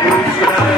Krishna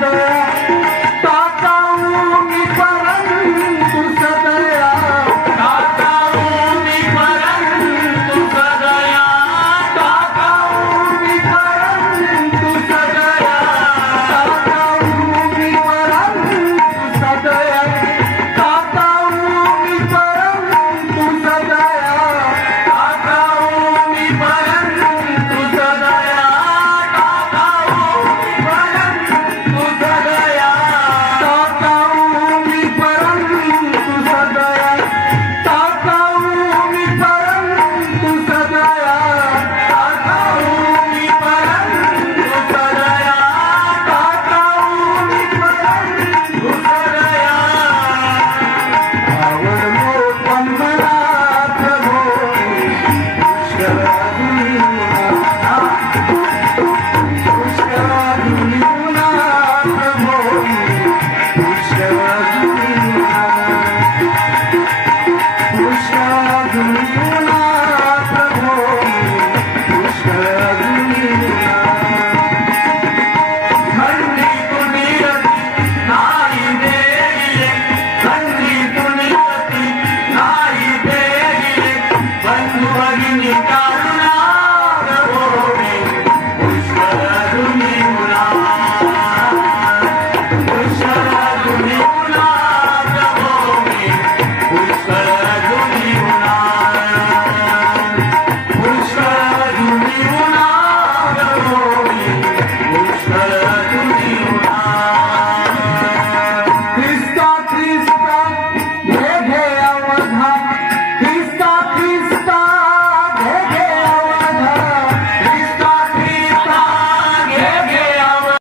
Father.